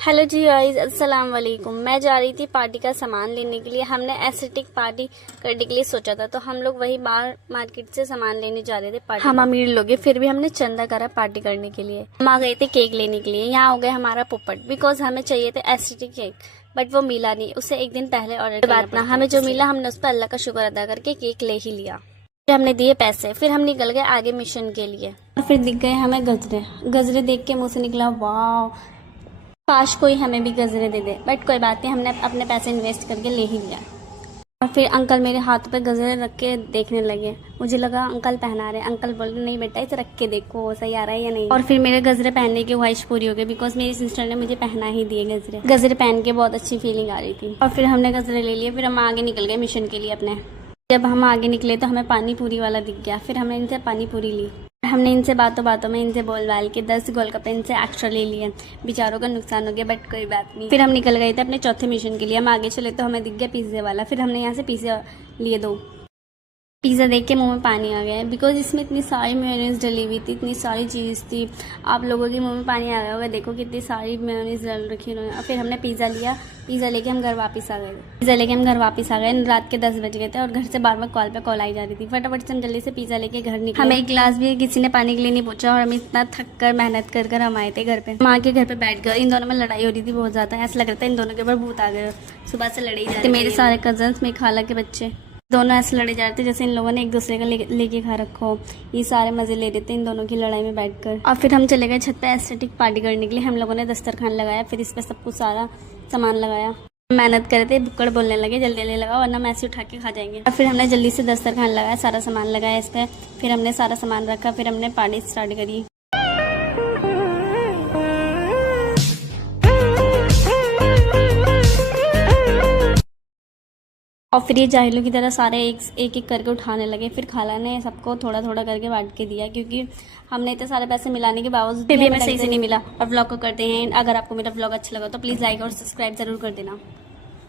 Hello जी guys, अस्सलाम वालेकुम। मैं जा रही थी पार्टी का सामान लेने के लिए। हमने एस्थेटिक पार्टी करने के लिए सोचा था, तो हम लोग वही बाहर मार्केट से सामान लेने जा रहे थे पार्टी। हम अमीर लोग हैं, फिर भी हमने चंदा करा पार्टी करने के लिए। हम आ गए थे केक लेने के लिए। यहाँ हो गया हमारा पोपट, बिकॉज हमें चाहिए थे एस्थेटिक केक, बट वो मिला नहीं। उसे एक दिन पहले ऑर्डर बात ना, हमें जो मिला हमने उस पर अल्लाह का शुक्र अदा करके केक ले ही लिया। फिर हमने दिए पैसे, फिर हम निकल गए आगे मिशन के लिए। और फिर दिख गए हमें गजरे। गजरे देख के मुँह से निकला वाह, काश कोई हमें भी गजरे दे दे, बट कोई बात नहीं, हमने अपने पैसे इन्वेस्ट करके ले ही लिया। और फिर अंकल मेरे हाथ पे गजरे रख के देखने लगे। मुझे लगा अंकल पहना रहे। अंकल बोल रहे नहीं बेटा, इसे रख के देखो सही आ रहा है या नहीं। और फिर मेरे गजरे पहनने की ख्वाहिश पूरी हो गई, बिकॉज मेरी सिस्टर ने मुझे पहना ही दिए गजरे। गजरे पहन के बहुत अच्छी फीलिंग आ रही थी। और फिर हमने गजरे ले लिए। फिर हम आगे निकल गए मिशन के लिए अपने। जब हम आगे निकले तो हमें पानी पूरी वाला दिख गया। फिर हमने इनसे पानी पूरी ली। हमने इनसे बातों बातों में इनसे बोल बाल के 10 गोलगप्पे इनसे एक्स्ट्रा ले लिए। बेचारों का नुकसान हो गया, बट कोई बात नहीं। फिर हम निकल गए थे अपने चौथे मिशन के लिए। हम आगे चले तो हमें दिख गया पिज़्ज़े वाला। फिर हमने यहाँ से पिज़्ज़ा लिए 2। पिज़्ज़ा देख के मुंह में पानी आ गया, बिकॉज इसमें इतनी सारी मेयोनीज डली हुई थी, इतनी सारी चीज़ थी। आप लोगों के मुंह में पानी आ गया होगा, देखो कितनी सारी मेयोनीज डल रखी उन्होंने। और फिर हमने पिज़्ज़ा लिया। पिज़्ज़ा लेके हम घर वापस आ गए। रात के 10 बज गए थे और घर से बार बार कॉल पे कॉल आई जा रही थी। फटाफट से हम जल्दी से पिज़्ज़ा लेके घर निकले। हमें एक गिलास भी किसी ने पानी के लिए नहीं पूछा, और हम इतना थक कर मेहनत कर कर हम आए थे घर पे। माँ के घर पे बैठ गए। इन दोनों में लड़ाई हो रही थी बहुत ज़्यादा। ऐसा लग रहा था इन दोनों के ऊपर भूत आ गए। सुबह से लड़ाई जा रही थी। मेरे सारे कजन्स, मेरी खाला के बच्चे, दोनों ऐसे लड़े जा रहे थे जैसे इन लोगों ने एक दूसरे का लेके खा रखा हो। ये सारे मजे ले रहे थे इन दोनों की लड़ाई में बैठकर। और फिर हम चले गए छत पे एस्थेटिक पार्टी करने के लिए। हम लोगों ने दस्तरखान लगाया, फिर इस पे सब कुछ सारा सामान लगाया। मेहनत कर रहे थे, बुक्कड़ बोलने लगे जल्दी जल्दी लगाओ वरना हम ऐसे उठा के खा जाएंगे। और फिर हमने जल्दी से दस्तरखान लगाया, सारा सामान लगाया इस पर। फिर हमने सारा सामान रखा, फिर हमने पार्टी स्टार्ट करी। और फिर ये जाहिलों की तरह सारे एक एक करके उठाने लगे। फिर खाला ने सबको थोड़ा थोड़ा करके बांट के दिया, क्योंकि हमने इतने सारे पैसे मिलाने के बावजूद भी हमें सही से नहीं मिला। और व्लॉग को करते हैं। अगर आपको मेरा व्लॉग अच्छा लगा तो प्लीज़ लाइक और सब्सक्राइब ज़रूर कर देना।